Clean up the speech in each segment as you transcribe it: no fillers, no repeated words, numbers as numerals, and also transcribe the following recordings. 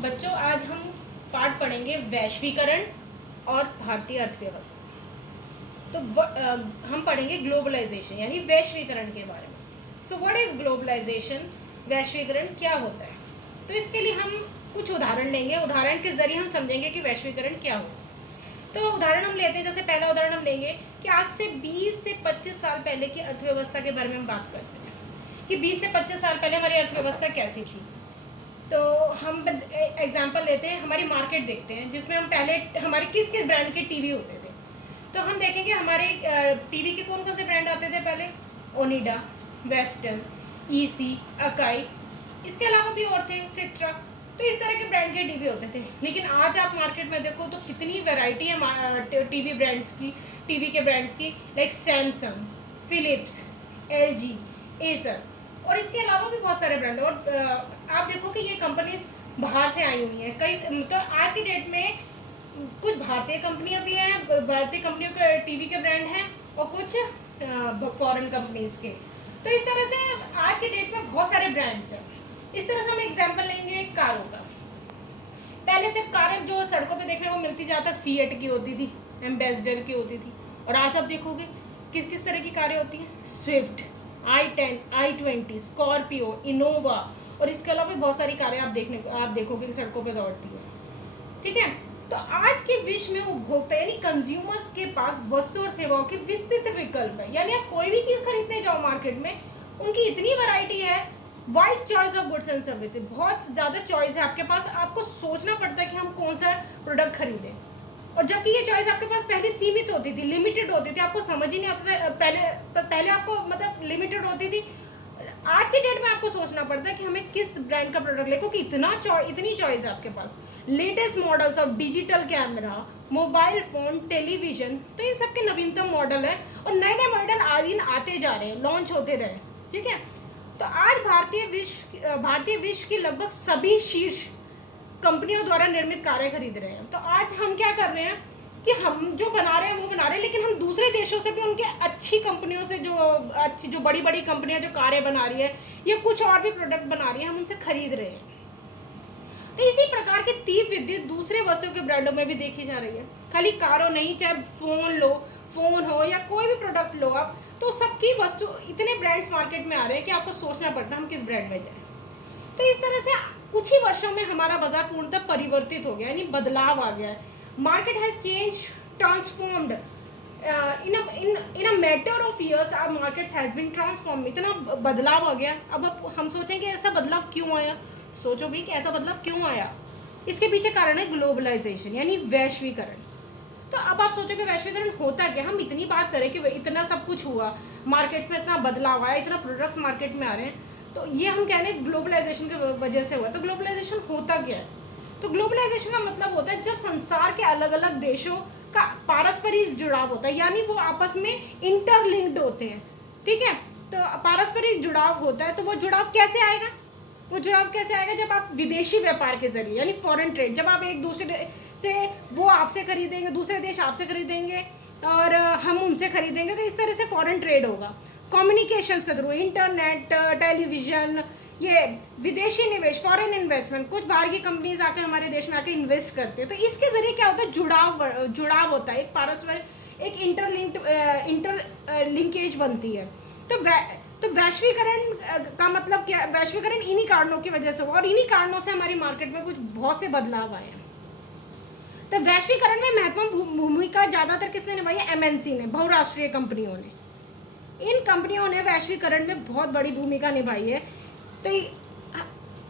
बच्चों, आज हम पाठ पढ़ेंगे वैश्वीकरण और भारतीय अर्थव्यवस्था। तो हम पढ़ेंगे ग्लोबलाइजेशन यानी वैश्वीकरण के बारे में। So what is globalisation? वैश्वीकरण क्या होता है? तो इसके लिए हम कुछ उदाहरण लेंगे। उदाहरण के जरिए हम समझेंगे कि वैश्वीकरण क्या होता है। तो उदाहरण हम लेते हैं, जैसे पहला उदाहरण हम लेंगे कि आज से 20 से 25 साल पहले की अर्थव्यवस्था के बारे में हम बात करते हैं कि 20 से 25 साल पहले हमारी अर्थव्यवस्था कैसी थी। तो हम एग्जांपल लेते हैं, हमारी मार्केट देखते हैं जिसमें हम पहले हमारे किस किस ब्रांड के टीवी होते थे। तो हम देखेंगे हमारे टीवी के कौन कौन से ब्रांड आते थे पहले। ओनिडा, वेस्टर्न, ईसी, अकाई, इसके अलावा भी और थे सिट्रा। तो इस तरह के ब्रांड के टीवी होते थे। लेकिन आज आप मार्केट में देखो तो कितनी वैरायटी है टीवी ब्रांड्स की, टीवी के ब्रांड्स की, like Samsung, Philips, LG, Acer और इसके अलावा भी बहुत सारे ब्रांड। और आप देखो कि ये कंपनीज बाहर से आई हुई हैं। कई तो आज की डेट में कुछ भारतीय कंपनियां भी हैं, भारतीय कंपनियों के टीवी के ब्रांड हैं और कुछ फॉरेन कंपनीज के। तो इस तरह से आज के डेट में बहुत सारे ब्रांड्स हैं। इस तरह से हम एग्जांपल लेंगे कारों का। पहले सिर्फ कारें जो सड़कों पे देखने को मिलती ज़्यादा फिएट की होती थी, एम्बेसडर की होती थी। और आज आप देखोगे किस किस तरह की कारें होती हैं। Swift, i10, i20, Scorpio, Innova और इसके अलावा भी बहुत सारी कारें आप देखोगे सड़कों पे दौड़ती है। ठीक है। तो आज के विश्व में उपभोक्ता यानी कंज्यूमर्स के पास वस्तु और सेवाओं के विस्तृत विकल्प है। यानी आप कोई भी चीज खरीदने जाओ मार्केट में, उनकी इतनी वैरायटी है, wide choice of goods and services, बहुत ज्यादा चॉइस है आपके पास। आपको सोचना पड़ता है कि हम कौन सा प्रोडक्ट खरीदें। और जबकि ये चॉइस आपके पास पहले सीमित होती थी, लिमिटेड होती थी, आपको समझ ही नहीं आता था। पहले आपको मतलब लिमिटेड होती थी। आज की डेट में आपको सोचना पड़ता है कि हमें किस ब्रांड का प्रोडक्ट ले, क्योंकि इतनी चॉइस है आपके पास। Latest models of digital camera, mobile phone, television, तो इन सब के नवीनतम मॉडल है और नए नए मॉडल दिन आते जा रहे हैं, लॉन्च होते रहे। ठीक है। तो आज भारतीय विश्व की लगभग सभी शीर्ष कंपनियों द्वारा निर्मित कारें खरीद रहे हैं। तो आज हम क्या कर रहे हैं कि हम जो बना रहे हैं वो बना रहे हैं, लेकिन हम दूसरे देशों से भी उनके अच्छी कंपनियों से जो बड़ी बड़ी कंपनियां जो कारें बना रही है या कुछ और भी प्रोडक्ट बना रही है, हम उनसे खरीद रहे हैं। तो इसी प्रकार की तीव्र वृद्धि दूसरे वस्तुओं के ब्रांडों में भी देखी जा रही है। खाली कारों नहीं, चाहे फोन हो या कोई भी प्रोडक्ट लो आप, तो सबकी वस्तु इतने ब्रांड्स मार्केट में आ रहे हैं कि आपको सोचना पड़ता है हम किस ब्रांड में जाएं। तो इस तरह से कुछ ही वर्षों में हमारा बाजार पूर्णतः परिवर्तित हो गया, यानी बदलाव आ गया है। Market has change, transformed in a matter of years. Our markets has been transform. इतना बदलाव आ गया। अब हम सोचें कि ऐसा बदलाव क्यों आया। सोचो भी कि ऐसा बदलाव क्यों आया। इसके पीछे कारण है ग्लोबलाइजेशन यानी वैश्वीकरण। तो अब आप सोचोगे वैश्वीकरण होता क्या। हम इतनी बात करें कि इतना सब कुछ हुआ, मार्केट्स में इतना बदलाव आया, इतना प्रोडक्ट्स मार्केट में आ रहे हैं, तो ये हम कह रहे हैं ग्लोबलाइजेशन की वजह से हुआ। तो ग्लोबलाइजेशन होता क्या है? तो ग्लोबलाइजेशन का मतलब होता है जब संसार के अलग अलग देशों का पारस्परिक जुड़ाव होता है, यानी वो आपस में इंटरलिंक्ड होते हैं। ठीक है। तो पारस्परिक जुड़ाव होता है। तो वो जुड़ाव कैसे आएगा? जब आप विदेशी व्यापार के जरिए यानी फॉरेन ट्रेड, जब आप एक दूसरे से, वो आपसे खरीदेंगे, दूसरे देश आपसे खरीदेंगे और हम उनसे खरीदेंगे, तो इस तरह से फॉरेन ट्रेड होगा। कम्युनिकेशंस के थ्रू, इंटरनेट, टेलीविजन, ये विदेशी निवेश, फॉरेन इन्वेस्टमेंट, कुछ बाहर की कंपनीज आकर हमारे देश में आकर इन्वेस्ट करते हैं। तो इसके जरिए क्या होता है? जुड़ाव होता है, एक पारस्परिक, एक इंटरलिंकेज बनती है। तो वैश्वीकरण का मतलब क्या? वैश्वीकरण इन्हीं कारणों की वजह से हुआ और इन्हीं कारणों से हमारी मार्केट में कुछ बहुत से बदलाव आए हैं। तो वैश्वीकरण में महत्वपूर्ण भूमिका ज्यादातर किसने निभाई है? एमएनसी ने, बहुराष्ट्रीय कंपनियों ने। इन कंपनियों ने वैश्वीकरण में बहुत बड़ी भूमिका निभाई है। तो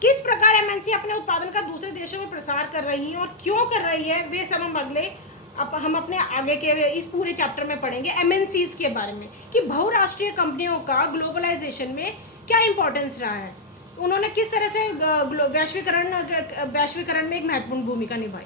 किस प्रकार एमएनसी अपने उत्पादन का दूसरे देशों में प्रसार कर रही है और क्यों कर रही है, वे सब हम अपने आगे के इस पूरे चैप्टर में पढ़ेंगे एमएनसीज के बारे में कि बहुराष्ट्रीय कंपनियों का ग्लोबलाइजेशन में क्या इंपॉर्टेंस रहा है, उन्होंने किस तरह से वैश्वीकरण में एक महत्वपूर्ण भूमिका निभाई।